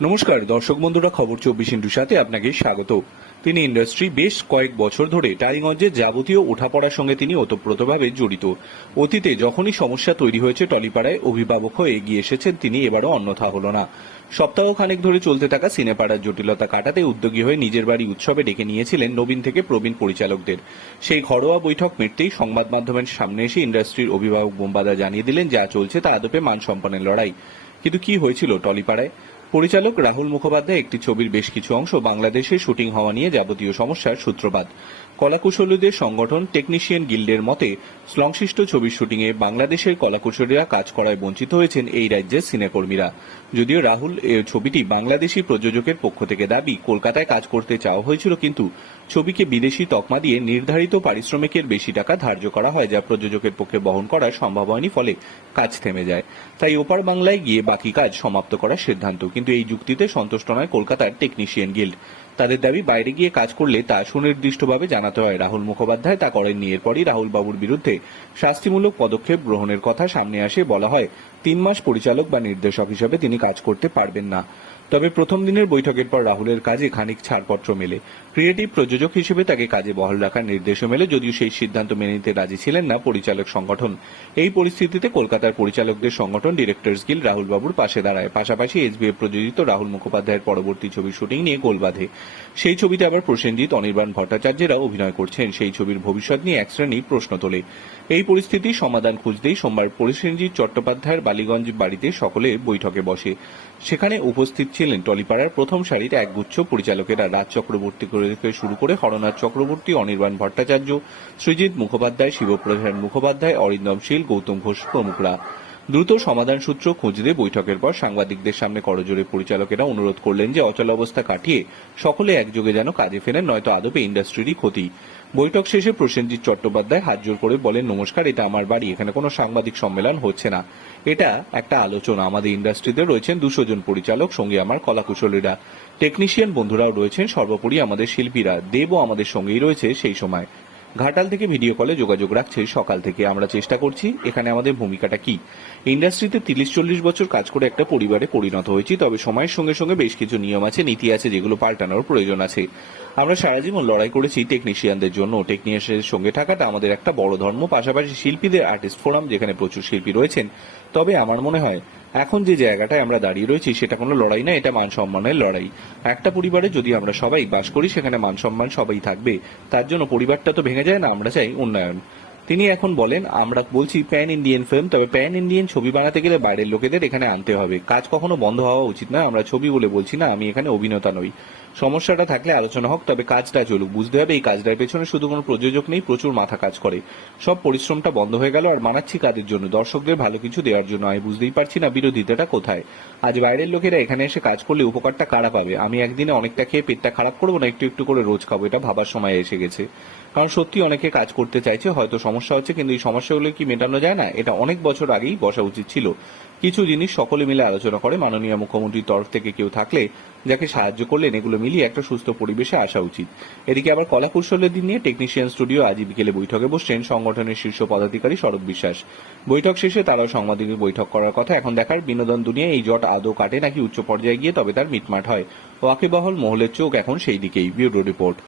নমস্কার, দর্শক বন্ধুরা, খবর চব্বিশ ইন্টুর সাথে আপনাকে স্বাগত। তিনি ইন্ডাস্ট্রি বেশ কয়েক বছর ধরে টালিগঞ্জের যাবতীয় ওঠাপড়ার সঙ্গে তিনি ওতপ্রোতভাবে জড়িত। অতীতে যখনই সমস্যা তৈরি হয়েছে টলিপাড়ায়, অভিভাবক হয়ে এগিয়ে এসেছেন তিনি এবারও অন্যথা হল না। সপ্তাহ খানেক ধরে চলতে থাকা সিনেপাড়ার জটিলতা কাটাতে উদ্যোগী হয়ে নিজের বাড়ি উৎসবে ডেকে নিয়েছিলেন নবীন থেকে প্রবীণ পরিচালকদের। সেই ঘরোয়া বৈঠক মিটতেই সংবাদ মাধ্যমের সামনে এসে ইন্ডাস্ট্রির অভিভাবক বোম্বাদা জানিয়ে দিলেন, যা চলছে তা আদপে মান সম্পন্নের লড়াই। কিন্তু কি হয়েছিল টলিপাড়ায়? পরিচালক রাহুল মুখোপাধ্যায় একটি ছবির বেশ কিছু অংশ বাংলাদেশে শুটিং হওয়া নিয়ে যাবতীয় সমস্যার সূত্রপাত। কলাকুশলীদের সংগঠন টেকনিশিয়ান গিল্ডের মতে সংশ্লিষ্ট ছবির শুটিংয়ে বাংলাদেশের কলাকুশলীরা কাজ করায় বঞ্চিত হয়েছেন এই রাজ্যের সিনেকর্মীরা। যদিও রাহুল ছবিটি বাংলাদেশি প্রযোজকের পক্ষ থেকে দাবি, কলকাতায় কাজ করতে চাওয়া হয়েছিল কিন্তু ছবিকে বিদেশি তকমা দিয়ে নির্ধারিত পারিশ্রমিকের বেশি টাকা ধার্য করা হয় যা প্রযোজকের পক্ষে বহন করা সম্ভব হয়নি ফলে কাজ থেমে যায়। তাই ওপার বাংলায় গিয়ে বাকি কাজ সমাপ্ত করার সিদ্ধান্ত। কিন্তু এই যুক্তিতে সন্তুষ্ট নয় কলকাতার টেকনিশিয়ান গিল্ড। তাদের দাবি, বাইরে গিয়ে কাজ করলে তা সুনির্দিষ্টভাবে জানাতে হয়। রাহুল মুখোপাধ্যায় তা করেননি। এরপরই রাহুল বাবুর বিরুদ্ধে শাস্তিমূলক পদক্ষেপ গ্রহণের কথা সামনে আসে। বলা হয়, তিন মাস পরিচালক বা নির্দেশক হিসেবে তিনি কাজ করতে পারবেন না। তবে প্রথম দিনের বৈঠকের পর রাহুলের কাজে খানিক ছাড়পত্র মেলে। ক্রিয়েটিভ প্রযোজক হিসেবে তাকে কাজে বহাল রাখার নির্দেশও মেলে, যদিও সেই সিদ্ধান্ত মেনে নিতে রাজি ছিলেন না পরিচালক সংগঠন। এই পরিস্থিতিতে কলকাতার পরিচালকদের সংগঠন ডিরেক্টর্স গিল রাহুল বাবুর পাশে দাঁড়ায়। পাশাপাশি এসবিএফ প্রযোজিত রাহুল মুখোপাধ্যায়ের পরবর্তী ছবির শুটিং নিয়ে গোল বাঁধে। সেই ছবিতে আবার প্রসেনজিৎ, অনির্বাণ ভট্টাচার্যেরা অভিনয় করছেন। সেই ছবির ভবিষ্যৎ নিয়ে এক শ্রেণি প্রশ্ন তোলে। এই পরিস্থিতির সমাধান খুঁজতেই সোমবার প্রসেনজিৎ চট্টোপাধ্যায়ের বালিগঞ্জ বাড়িতে সকলে বৈঠকে বসে। সেখানে উপস্থিত ছিলেন টলিপাড়ার প্রথম সারির একগুচ্ছ পরিচালকেরা। রাজ চক্রবর্তী করে থেকে শুরু করে হরনাথ চক্রবর্তী, অনির্বাণ ভট্টাচার্য, সৃজিৎ মুখোপাধ্যায়, শিবপ্রধান মুখোপাধ্যায়, অরিন্দম শীল, গৌতম ঘোষ প্রমুখরা। দ্রুত সমাধান সূত্র খুঁজতে বৈঠকের পর সাংবাদিকদের সামনে করজোরে পরিচালকেরা অনুরোধ করলেন যে অচল অবস্থা কাটিয়ে সকলে একযোগে যেন কাজে ফেরেন, নয়তো আদপে ইন্ডাস্ট্রিরই ক্ষতি। বৈঠক শেষে প্রসেনজিৎ চট্টোপাধ্যায় হাত জোর করে বলেন, নমস্কার, এটা আমার বাড়ি, এখানে কোনো সাংবাদিক সম্মেলন হচ্ছে না। এটা একটা আলোচনা। আমাদের ইন্ডাস্ট্রিতে রয়েছেন দুশো জন পরিচালক, সঙ্গে আমার কলাকুশলীরা। টেকনিশিয়ান বন্ধুরাও রয়েছেন, সর্বোপরি আমাদের শিল্পীরা। দেবও আমাদের সঙ্গেই রয়েছে সেই সময়। ঘাটাল থেকে ভিডিও কলে যোগাযোগ রাখছে সকাল থেকে। আমরা চেষ্টা করছি, এখানে আমাদের ভূমিকাটা কি? ইন্ডাস্ট্রিতে তিরিশ চল্লিশ বছর কাজ করে একটা পরিবারে পরিণত হয়েছি, তবে সময়ের সঙ্গে সঙ্গে বেশ কিছু নিয়ম আছে, নীতি আছে যেগুলো পাল্টানোর প্রয়োজন আছে। আমরা সারা জীবন লড়াই করেছি টেকনিশিয়ানদের জন্য। টেকনিশিয়ানের সঙ্গে থাকাটা আমাদের একটা বড় ধর্ম, পাশাপাশি শিল্পীদের আর্টিস্ট ফোরাম যেখানে প্রচুর শিল্পী রয়েছেন। তবে আমার মনে হয় এখন যে জায়গাটায় আমরা দাঁড়িয়ে রয়েছি, সেটা কোনো লড়াই না, এটা মান সম্মানের লড়াই। একটা পরিবারে যদি আমরা সবাই বাস করি, সেখানে মান সম্মান সবাই থাকবে। তার জন্য পরিবারটা তো ভেঙে যায় না, আমরা চাই উন্নয়ন। তিনি এখন বলেন, আমরা বলছি প্যান ইন্ডিয়ান ফিল্ম তবে প্যান ইন্ডিয়ান ছবি বানাতে গেলে বাইরের লোকেদের এখানে আনতে হবে। কাজ কখনো বন্ধ হওয়া উচিত নয়, আমরা ছবি বলে বলছি না, আমি এখানে অভিনেতা নই। সমস্যাটা থাকলে আলোচনা হোক, তবে কাজটা চলুক। বুঝতে হবে এই কাজটার পেছনে শুধু কোনো প্রযোজক নেই, প্রচুর মাথা কাজ করে। সব পরিশ্রমটা বন্ধ হয়ে গেল, আর মানাচ্ছি কাদের জন্য? দর্শকদের ভালো কিছু দেওয়ার জন্য। আমি বুঝতেই পারছি না বিরোধিতাটা কোথায়। আজ বাইরের লোকেরা এখানে এসে কাজ করলে উপকারটা কারা পাবে? আমি একদিনে অনেকটা খেয়ে পেটটা খারাপ করব না, একটু একটু করে রোজ খাব? এটা ভাবার সময় এসে গেছে। কারণ সত্যি অনেকে কাজ করতে চাইছে, হয়তো সমস্যা হচ্ছে, কিন্তু এই সমস্যাগুলো কি মেটানো যায় না? এটা অনেক বছর আগেই বসা উচিত ছিল। কিছু জিনিস সকলে মিলে আলোচনা করে, মাননীয় মুখ্যমন্ত্রীর তরফ থেকে কেউ থাকলে যাকে সাহায্য করলেন, এগুলো মিলিয়ে একটা সুস্থ পরিবেশে আসা উচিত। এদিকে আবার কলা কৌশলের দিন নিয়ে টেকনিশিয়ান স্টুডিও আজই বিকেলে বৈঠকে বসছেন সংগঠনের শীর্ষ পদাধিকারী শরৎ বিশ্বাস। বৈঠক শেষে তারাও সাংবাদিকের বৈঠক করার কথা এখন দেখার বিনোদন দুনিয়ায় এই জট আদৌ কাটে নাকি উচ্চ পর্যায়ে গিয়ে তবে তার মিটমাট হয়। ওয়াকিবহল, মহলের চোখ এখন সেই দিকেই। Bureau report.